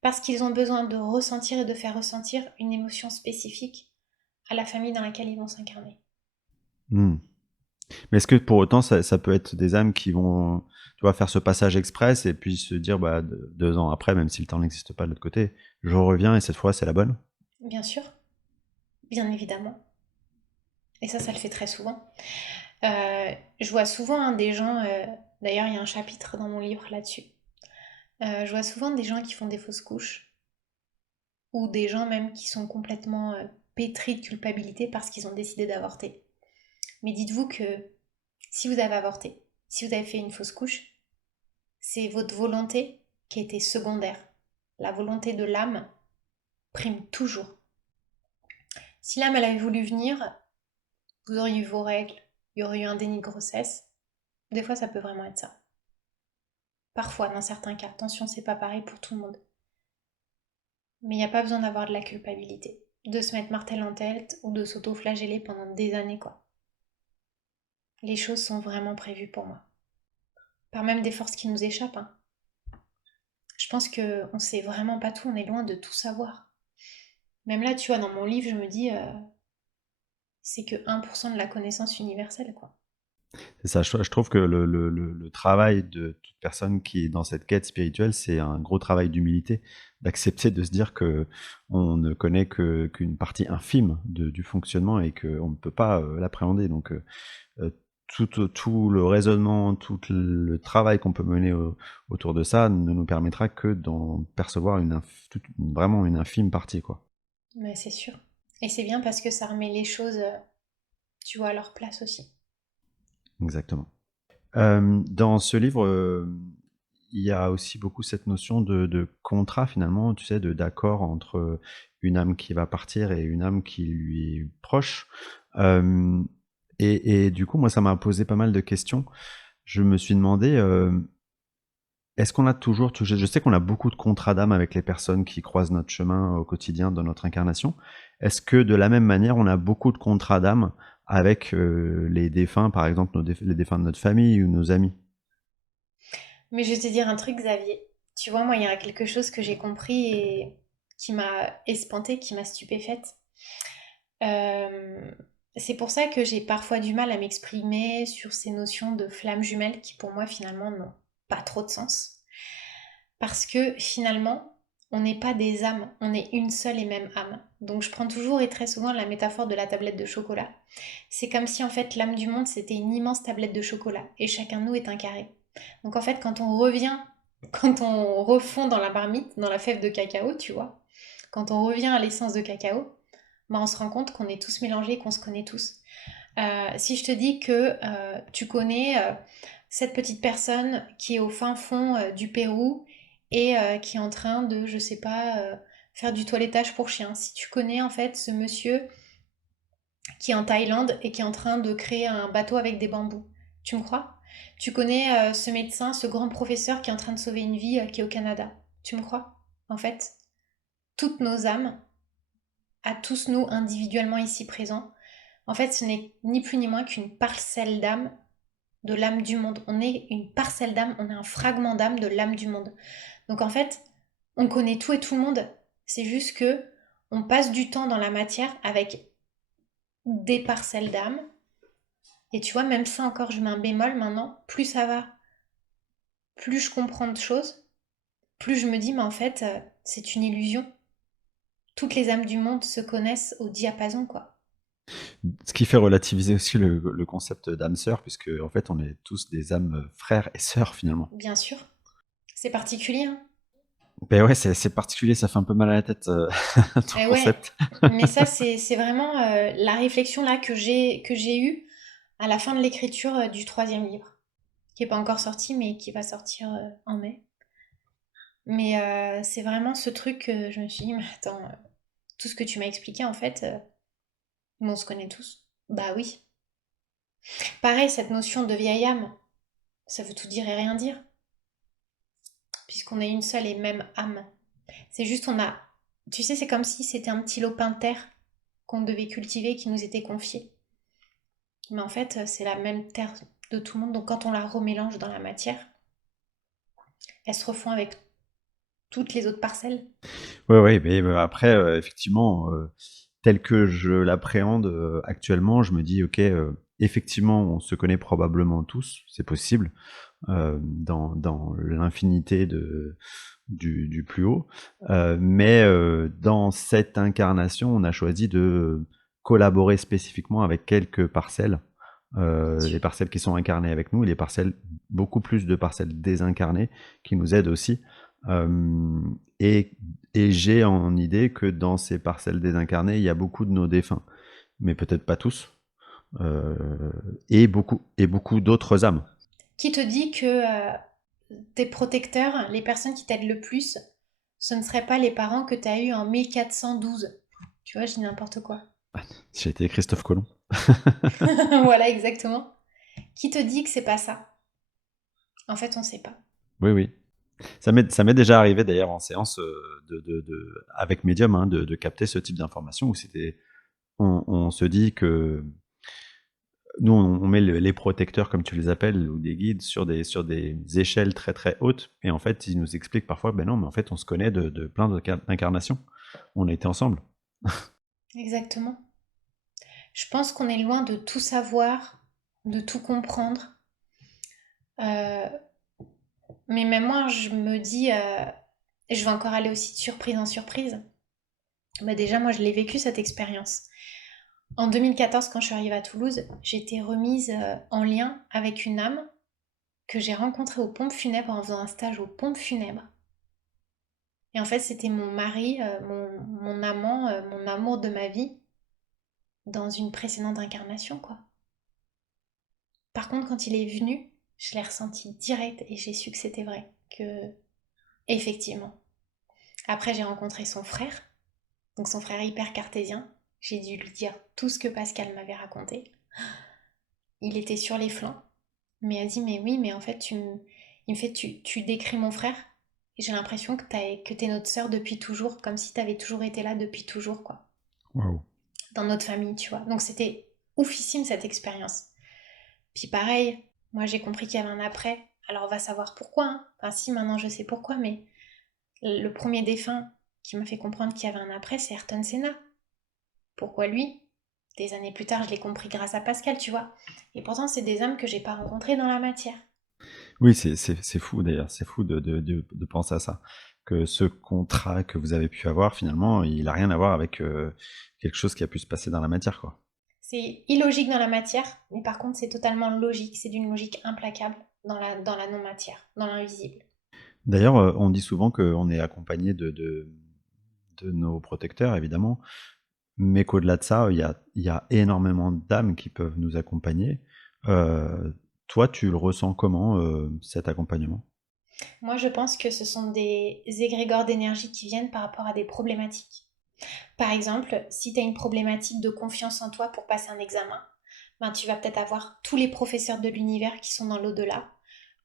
parce qu'ils ont besoin de ressentir et de faire ressentir une émotion spécifique à la famille dans laquelle ils vont s'incarner. Hmm. Mais est-ce que pour autant ça peut être des âmes qui vont, tu vois, faire ce passage express et puis se dire 2 ans après, même si le temps n'existe pas de l'autre côté, je reviens et cette fois c'est la bonne? Bien sûr, bien évidemment. Et ça le fait très souvent. Je vois souvent des gens, d'ailleurs il y a un chapitre dans mon livre là-dessus, je vois souvent des gens qui font des fausses couches, ou des gens même qui sont complètement pétris de culpabilité parce qu'ils ont décidé d'avorter. Mais dites-vous que si vous avez avorté, si vous avez fait une fausse couche, c'est votre volonté qui a été secondaire. La volonté de l'âme prime toujours. Si l'âme elle avait voulu venir, vous auriez eu vos règles, il y aurait eu un déni de grossesse. Des fois ça peut vraiment être ça. Parfois, dans certains cas, attention, c'est pas pareil pour tout le monde. Mais il n'y a pas besoin d'avoir de la culpabilité, de se mettre martel en tête ou de s'auto-flageller pendant des années, quoi. Les choses sont vraiment prévues pour moi. Par même des forces qui nous échappent, hein. Je pense qu'on sait vraiment pas tout, on est loin de tout savoir. Même là, tu vois, dans mon livre, je me dis, c'est que 1% de la connaissance universelle, quoi. C'est ça, je trouve que le travail de toute personne qui est dans cette quête spirituelle, c'est un gros travail d'humilité, d'accepter de se dire que on ne connaît qu'une partie infime du fonctionnement et qu'on ne peut pas l'appréhender. Donc tout le raisonnement, tout le travail qu'on peut mener autour de ça ne nous permettra que d'en percevoir vraiment une infime partie, quoi. Mais c'est sûr. Et c'est bien parce que ça remet les choses, tu vois, à leur place aussi. Exactement. Dans ce livre, il y a aussi beaucoup cette notion de contrat finalement, tu sais, d'accord entre une âme qui va partir et une âme qui lui est proche. Hem et du coup, moi, ça m'a posé pas mal de questions. Je me suis demandé, est-ce qu'on a toujours je sais qu'on a beaucoup de contrats d'âme avec les personnes qui croisent notre chemin au quotidien dans notre incarnation. Est-ce que de la même manière, on a beaucoup de contrats d'âme avec, les défunts, par exemple, les défunts de notre famille ou nos amis? Mais je vais te dire un truc, Xavier. Tu vois, moi, il y a quelque chose que j'ai compris et qui m'a espantée, qui m'a stupéfaite. Euh, c'est pour ça que j'ai parfois du mal à m'exprimer sur ces notions de flammes jumelles qui, pour moi, finalement, n'ont pas trop de sens. Parce que finalement, on n'est pas des âmes, on est une seule et même âme. Donc je prends toujours et très souvent la métaphore de la tablette de chocolat. C'est comme si en fait l'âme du monde c'était une immense tablette de chocolat et chacun de nous est un carré. Donc en fait quand on revient, quand on refond dans la marmite, dans la fève de cacao, tu vois, quand on revient à l'essence de cacao, bah on se rend compte qu'on est tous mélangés, qu'on se connaît tous. Si je te dis que tu connais cette petite personne qui est au fin fond du Pérou et qui est en train de, je sais pas, faire du toilettage pour chien. Si tu connais en fait ce monsieur qui est en Thaïlande et qui est en train de créer un bateau avec des bambous, tu me crois? Tu connais ce médecin, ce grand professeur qui est en train de sauver une vie qui est au Canada, tu me crois? En fait, toutes nos âmes, à tous nous individuellement ici présents, en fait, ce n'est ni plus ni moins qu'une parcelle d'âme de l'âme du monde. On est une parcelle d'âme, on est un fragment d'âme de l'âme du monde. Donc en fait, on connaît tout et tout le monde. C'est juste que on passe du temps dans la matière avec des parcelles d'âme. Et tu vois, même ça encore, je mets un bémol maintenant. Plus ça va, plus je comprends de choses, plus je me dis, mais en fait, c'est une illusion. Toutes les âmes du monde se connaissent au diapason, quoi. Ce qui fait relativiser aussi le concept d'âme sœur, puisque en fait, on est tous des âmes frères et sœurs finalement. Bien sûr. C'est particulier, hein. Ben ouais, c'est particulier, ça fait un peu mal à la tête, ton Eh ouais, concept. mais ça, c'est vraiment la réflexion là que j'ai eue à la fin de l'écriture du troisième livre, qui est pas encore sorti, mais qui va sortir en mai. Mais c'est vraiment ce truc que je me suis dit, mais attends, tout ce que tu m'as expliqué, en fait, on se connaît tous. Bah oui. Pareil, cette notion de vieille âme, ça veut tout dire et rien dire, puisqu'on est une seule et même âme. C'est juste, on a... Tu sais, c'est comme si c'était un petit lopin de terre qu'on devait cultiver, qui nous était confié. Mais en fait, c'est la même terre de tout le monde. Donc quand on la remélange dans la matière, elle se refond avec toutes les autres parcelles. Ouais, ouais, mais après, effectivement, tel que je l'appréhende actuellement, je me dis, ok, effectivement, on se connaît probablement tous, c'est possible, dans l'infinité du plus haut, mais dans cette incarnation, on a choisi de collaborer spécifiquement avec quelques parcelles, Bien sûr. les parcelles qui sont incarnées avec nous et les parcelles, beaucoup plus de parcelles désincarnées qui nous aident aussi. Euh, et, et j'ai en idée que dans ces parcelles désincarnées, il y a beaucoup de nos défunts, mais peut-être pas tous, euh, et beaucoup d'autres âmes. Qui te dit que tes protecteurs, les personnes qui t'aident le plus, ce ne seraient pas les parents que tu as eus en 1412? Tu vois, je dis n'importe quoi. J'ai été Christophe Colomb. Voilà, exactement. Qui te dit que c'est pas ça? En fait, on sait pas. Oui, oui. Ça m'est déjà arrivé d'ailleurs en séance avec médium, hein, de capter ce type d'information où on se dit que nous on met les protecteurs comme tu les appelles ou des guides sur des échelles très très hautes et en fait ils nous expliquent parfois ben non mais en fait on se connaît de plein d'incarnations, on a été ensemble. Exactement. Je pense qu'on est loin de tout savoir, de tout comprendre. Euh, mais même moi, je me dis, et je vais encore aller aussi de surprise en surprise. Bah déjà, moi, je l'ai vécu cette expérience. En 2014, quand je suis arrivée à Toulouse, j'ai été remise en lien avec une âme que j'ai rencontrée aux pompes funèbres en faisant un stage aux pompes funèbres. Et en fait, c'était mon mari, mon amant, mon amour de ma vie dans une précédente incarnation, quoi. Par contre, quand il est venu, Je l'ai ressenti direct et j'ai su que c'était vrai, que effectivement. Après, j'ai rencontré son frère, donc son frère hyper cartésien. J'ai dû lui dire tout ce que Pascal m'avait raconté. Il était sur les flancs, mais elle a dit mais oui, mais en fait il me fait tu décris mon frère et j'ai l'impression que t'es notre sœur depuis toujours, comme si t'avais toujours été là depuis toujours quoi, Waouh. dans notre famille, tu vois. Donc c'était oufissime cette expérience. Puis pareil, moi j'ai compris qu'il y avait un après. Alors on va savoir pourquoi, hein. Enfin si maintenant je sais pourquoi, mais le premier défunt qui m'a fait comprendre qu'il y avait un après, c'est Ayrton Senna. Pourquoi lui? Des années plus tard, je l'ai compris grâce à Pascal, tu vois. Et pourtant, c'est des âmes que j'ai pas rencontrées dans la matière. Oui, c'est fou d'ailleurs, c'est fou de penser à ça. Que ce contrat que vous avez pu avoir, finalement, il a rien à voir avec quelque chose qui a pu se passer dans la matière, quoi. C'est illogique dans la matière, mais par contre, c'est totalement logique. C'est d'une logique implacable dans la non-matière, dans l'invisible. D'ailleurs, on dit souvent qu'on est accompagné de nos protecteurs, évidemment, mais qu'au-delà de ça, il y a énormément d'âmes qui peuvent nous accompagner. Toi, tu le ressens comment, cet accompagnement? Moi, je pense que ce sont des égrégores d'énergie qui viennent par rapport à des problématiques. Par exemple, si tu as une problématique de confiance en toi pour passer un examen, ben, tu vas peut-être avoir tous les professeurs de l'univers qui sont dans l'au-delà,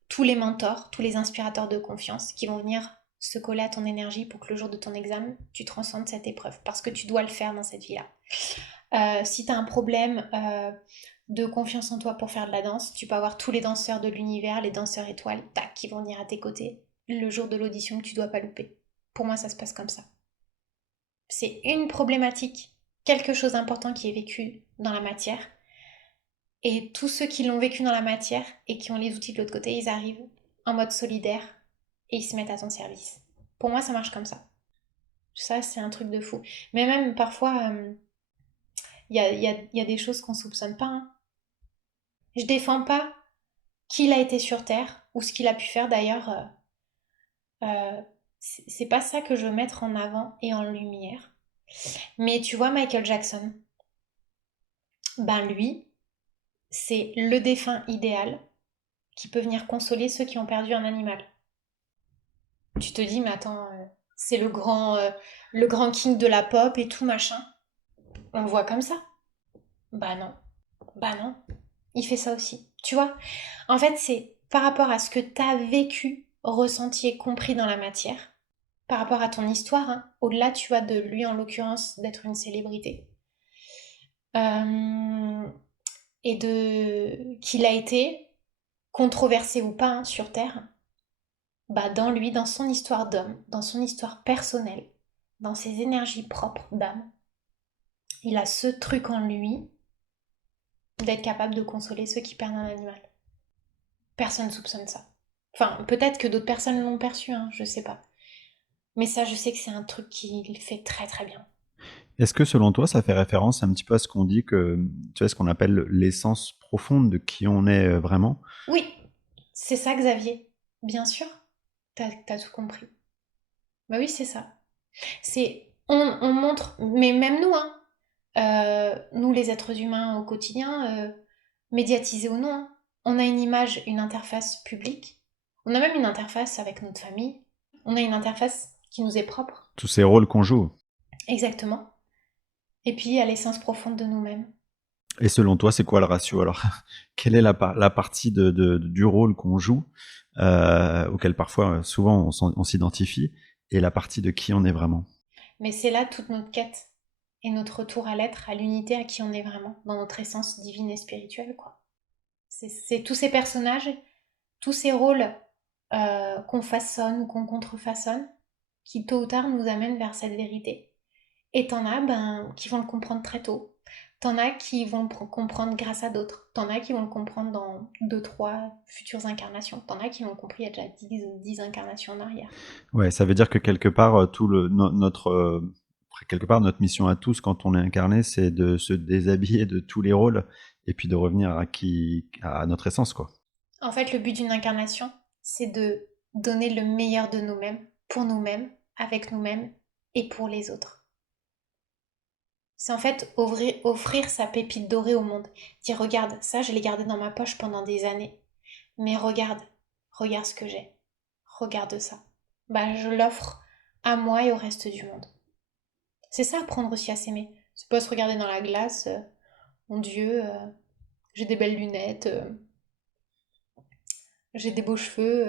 tous les mentors, tous les inspirateurs de confiance qui vont venir se coller à ton énergie pour que le jour de ton examen, tu transcendes cette épreuve, parce que tu dois le faire dans cette vie-là. Si tu as un problème de confiance en toi pour faire de la danse, tu peux avoir tous les danseurs de l'univers, les danseurs étoiles, tac, qui vont venir à tes côtés le jour de l'audition que tu dois pas louper. Pour moi, ça se passe comme ça. C'est une problématique, quelque chose d'important qui est vécu dans la matière. Et tous ceux qui l'ont vécu dans la matière et qui ont les outils de l'autre côté, ils arrivent en mode solidaire et ils se mettent à ton service. Pour moi, ça marche comme ça. Ça, c'est un truc de fou. Mais même parfois, y a des choses qu'on soupçonne pas, hein. Je défends pas qui il a été sur Terre ou ce qu'il a pu faire d'ailleurs. C'est pas ça que je veux mettre en avant et en lumière. Mais tu vois, Michael Jackson, ben lui, c'est le défunt idéal qui peut venir consoler ceux qui ont perdu un animal. Tu te dis, mais attends, c'est le grand king de la pop et tout machin. On le voit comme ça. Bah non, bah non. Il fait ça aussi. Tu vois? En fait, c'est par rapport à ce que t'as vécu, ressenti et compris dans la matière, par rapport à ton histoire, hein, au-delà, tu vois, de lui en l'occurrence, d'être une célébrité. Euh, et de qu'il a été, controversé ou pas, hein, sur Terre, bah dans lui, dans son histoire d'homme, dans son histoire personnelle, dans ses énergies propres d'âme, il a ce truc en lui d'être capable de consoler ceux qui perdent un animal. Personne ne soupçonne ça. Enfin, peut-être que d'autres personnes l'ont perçu, hein, je sais pas. Mais ça, je sais que c'est un truc qu'il fait très très bien. Est-ce que selon toi, ça fait référence un petit peu à ce qu'on dit que, tu vois, ce qu'on appelle l'essence profonde de qui on est vraiment? Oui, c'est ça, Xavier. Bien sûr, t'as tout compris. Bah oui, c'est ça. On montre, mais même nous, hein, nous les êtres humains au quotidien, médiatisés ou non, hein, on a une image, une interface publique. On a même une interface avec notre famille. On a une interface qui nous est propre. Tous ces rôles qu'on joue. Exactement. Et puis à l'essence profonde de nous-mêmes. Et selon toi, c'est quoi le ratio alors? Quelle est la partie du rôle qu'on joue, auquel parfois, souvent, on s'identifie, et la partie de qui on est vraiment? Mais c'est là toute notre quête et notre retour à l'être, à l'unité, à qui on est vraiment, dans notre essence divine et spirituelle, quoi. C'est tous ces personnages, tous ces rôles qu'on façonne ou qu'on contrefaçonne, qui tôt ou tard nous amènent vers cette vérité. Et t'en as ben, qui vont le comprendre très tôt. T'en as qui vont le comprendre grâce à d'autres. T'en as qui vont le comprendre dans 2, 3 futures incarnations. T'en as qui l'ont compris il y a déjà 10 incarnations en arrière. Ouais, ça veut dire que quelque part, quelque part, notre mission à tous, quand on est incarné, c'est de se déshabiller de tous les rôles et puis de revenir à notre essence, quoi. En fait, le but d'une incarnation, c'est de donner le meilleur de nous-mêmes, pour nous-mêmes, avec nous-mêmes et pour les autres. C'est en fait offrir sa pépite dorée au monde. Dire, regarde, ça, je l'ai gardé dans ma poche pendant des années. mais regarde ce que j'ai, regarde ça. Bah, je l'offre à moi et au reste du monde. C'est ça, apprendre aussi à s'aimer. C'est pas se regarder dans la glace, mon Dieu, j'ai des belles lunettes, j'ai des beaux cheveux,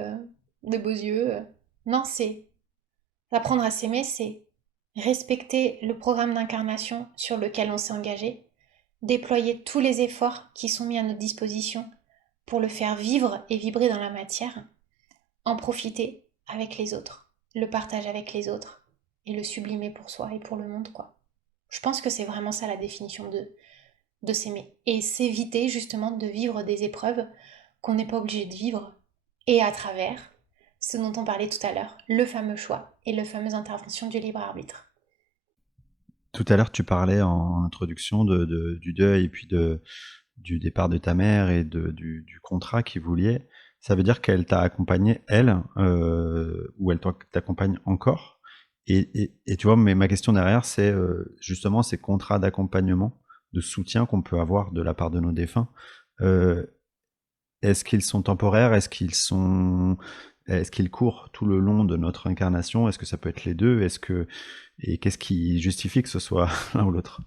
des beaux yeux. Non, c'est apprendre à s'aimer, c'est respecter le programme d'incarnation sur lequel on s'est engagé, déployer tous les efforts qui sont mis à notre disposition pour le faire vivre et vibrer dans la matière, en profiter avec les autres, le partage avec les autres et le sublimer pour soi et pour le monde, quoi. Je pense que c'est vraiment ça la définition de s'aimer et s'éviter justement de vivre des épreuves qu'on n'est pas obligé de vivre et à travers ce dont on parlait tout à l'heure, le fameux choix et la fameuse intervention du libre arbitre. Tout à l'heure, tu parlais en introduction du deuil et puis du départ de ta mère et du contrat qui vous liait. Ça veut dire qu'elle t'a accompagné, elle, ou elle t'accompagne encore. Et tu vois, mais ma question derrière, c'est justement ces contrats d'accompagnement, de soutien qu'on peut avoir de la part de nos défunts. Euh, Est-ce qu'ils sont temporaires? Est-ce qu'ils courent tout le long de notre incarnation? Est-ce que ça peut être les deux? Et qu'est-ce qui justifie que ce soit l'un ou l'autre?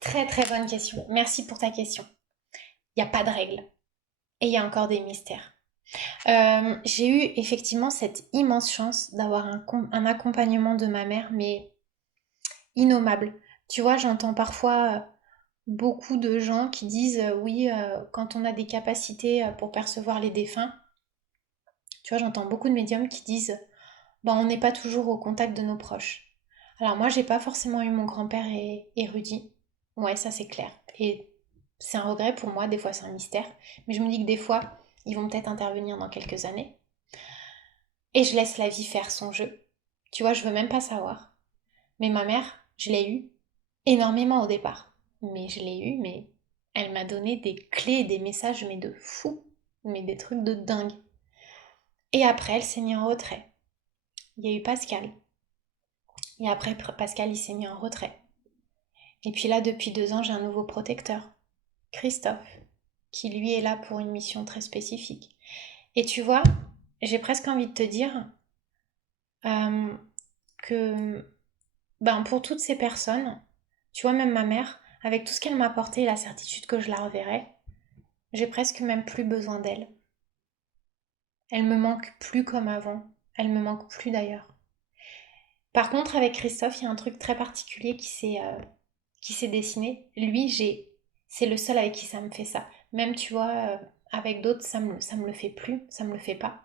Très très bonne question. Merci pour ta question. Il n'y a pas de règle et il y a encore des mystères. J'ai eu effectivement cette immense chance d'avoir un accompagnement de ma mère, mais innommable. Tu vois, j'entends parfois beaucoup de gens qui disent oui, quand on a des capacités pour percevoir les défunts, tu vois, j'entends beaucoup de médiums qui disent ben, on n'est pas toujours au contact de nos proches. Alors moi, j'ai pas forcément eu mon grand-père érudit. Ouais, ça c'est clair. Et c'est un regret pour moi, des fois c'est un mystère. Mais je me dis que des fois, ils vont peut-être intervenir dans quelques années. Et je laisse la vie faire son jeu. Tu vois, je veux même pas savoir. Mais ma mère, je l'ai eue énormément au départ. Mais je l'ai eue, mais elle m'a donné des clés et des messages, mais de fou. Mais des trucs de dingue. Et après, elle s'est mise en retrait. Il y a eu Pascal. Et après, Pascal, il s'est mis en retrait. Et puis là, depuis 2 ans, j'ai un nouveau protecteur, Christophe, qui lui est là pour une mission très spécifique. Et tu vois, j'ai presque envie de te dire euh, que ben, pour toutes ces personnes, tu vois, même ma mère, avec tout ce qu'elle m'a apporté et la certitude que je la reverrai, j'ai presque même plus besoin d'elle. Elle me manque plus comme avant. Elle me manque plus d'ailleurs. Par contre, avec Christophe, il y a un truc très particulier qui s'est dessiné. Lui, c'est le seul avec qui ça me fait ça. Même, tu vois, avec d'autres, ça me le fait plus, ça me le fait pas.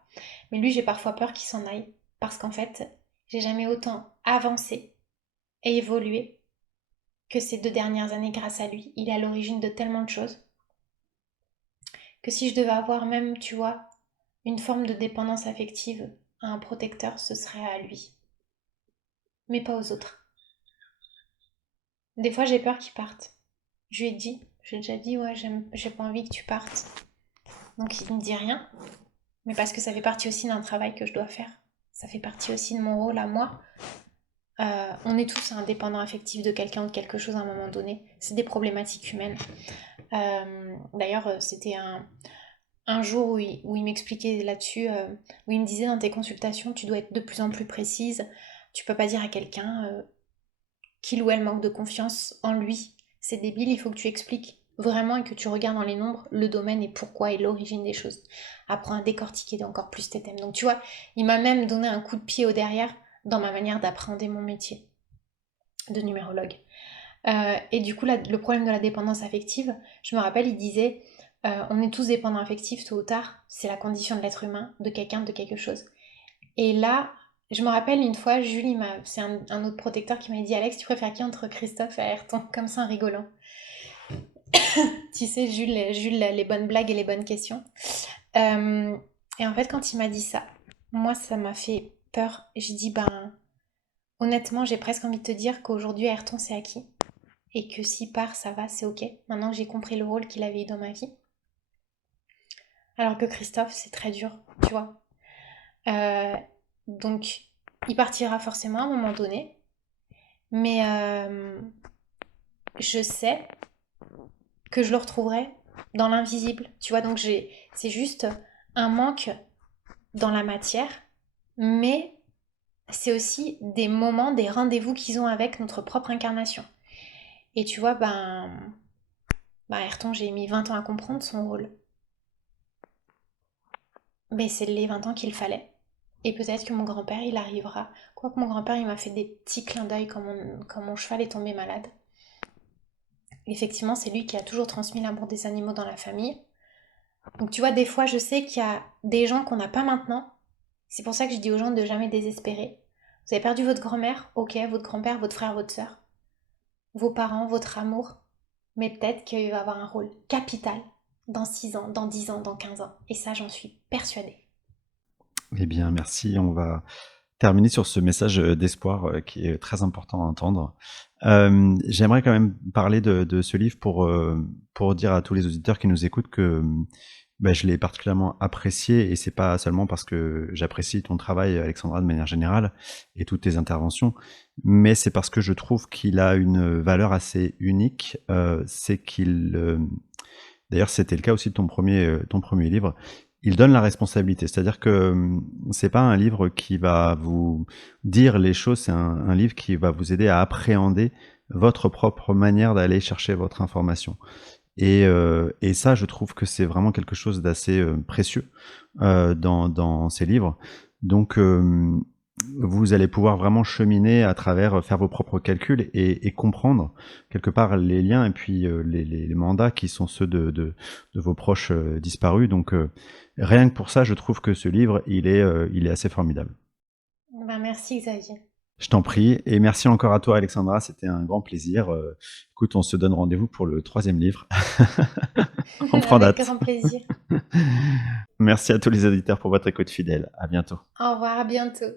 Mais lui, j'ai parfois peur qu'il s'en aille. Parce qu'en fait, j'ai jamais autant avancé et évolué que ces 2 dernières années grâce à lui. Il est à l'origine de tellement de choses que si je devais avoir même, tu vois, une forme de dépendance affective à un protecteur, ce serait à lui. Mais pas aux autres. Des fois, j'ai peur qu'il parte. Je lui ai dit, j'ai déjà dit, ouais, j'ai pas envie que tu partes. Donc il ne me dit rien, mais parce que ça fait partie aussi d'un travail que je dois faire. Ça fait partie aussi de mon rôle à moi. On est tous indépendants affectifs de quelqu'un ou de quelque chose à un moment donné. C'est des problématiques humaines. D'ailleurs, c'était un jour où il m'expliquait là-dessus, où il me disait dans tes consultations, tu dois être de plus en plus précise. Tu peux pas dire à quelqu'un qu'il ou elle manque de confiance en lui. C'est débile, il faut que tu expliques vraiment et que tu regardes dans les nombres le domaine et pourquoi et l'origine des choses. Apprends à décortiquer encore plus tes thèmes. Donc tu vois, il m'a même donné un coup de pied au derrière dans ma manière d'appréhender mon métier de numérologue. Et du coup, le problème de la dépendance affective, je me rappelle, il disait, on est tous dépendants affectifs tôt ou tard, c'est la condition de l'être humain, de quelqu'un, de quelque chose. Et là, je me rappelle une fois, Julie, c'est un autre protecteur qui m'a dit, Alex, tu préfères qui entre Christophe et Ayrton? Comme ça, en rigolant. Tu sais, Jules, les bonnes blagues et les bonnes questions. Euh, et en fait, quand il m'a dit ça, moi, ça m'a fait peur. J'ai dit, ben, honnêtement, j'ai presque envie de te dire qu'aujourd'hui, Ayrton, c'est acquis. Et que s'il part, ça va, c'est ok. Maintenant que j'ai compris le rôle qu'il avait eu dans ma vie. Alors que Christophe, c'est très dur, tu vois. Euh, donc, il partira forcément à un moment donné. Mais je sais que je le retrouverai dans l'invisible, tu vois. Donc c'est juste un manque dans la matière, mais c'est aussi des moments, des rendez-vous qu'ils ont avec notre propre incarnation. Et tu vois, Ayrton, j'ai mis 20 ans à comprendre son rôle. Mais c'est les 20 ans qu'il fallait. Et peut-être que mon grand-père, il arrivera. Quoique mon grand-père, il m'a fait des petits clins d'œil quand mon cheval est tombé malade. Effectivement, c'est lui qui a toujours transmis l'amour des animaux dans la famille. Donc tu vois, des fois, je sais qu'il y a des gens qu'on n'a pas maintenant. C'est pour ça que je dis aux gens de jamais désespérer. Vous avez perdu votre grand-mère, ok, votre grand-père, votre frère, votre sœur, vos parents, votre amour. Mais peut-être qu'il va avoir un rôle capital dans 6 ans, dans 10 ans, dans 15 ans. Et ça, j'en suis persuadée. Eh bien, merci. On va terminer sur ce message d'espoir qui est très important à entendre. J'aimerais quand même parler de ce livre pour dire à tous les auditeurs qui nous écoutent que je l'ai particulièrement apprécié, et c'est pas seulement parce que j'apprécie ton travail, Alexandra, de manière générale, et toutes tes interventions, mais c'est parce que je trouve qu'il a une valeur assez unique. C'est qu'il, d'ailleurs, c'était le cas aussi de ton premier livre. Il donne la responsabilité, c'est-à-dire que c'est pas un livre qui va vous dire les choses, c'est un livre qui va vous aider à appréhender votre propre manière d'aller chercher votre information. Et ça, je trouve que c'est vraiment quelque chose d'assez précieux dans ces livres. Donc, vous allez pouvoir vraiment cheminer à travers, faire vos propres calculs et comprendre quelque part les liens et puis les mandats qui sont ceux de vos proches disparus. Donc, rien que pour ça, je trouve que ce livre, il est assez formidable. Merci Xavier. Je t'en prie, et merci encore à toi, Alexandra, c'était un grand plaisir. Écoute, on se donne rendez-vous pour le 3e livre. On prend Avec date. grand plaisir. Merci à tous les auditeurs pour votre écoute fidèle. À bientôt. Au revoir, à bientôt.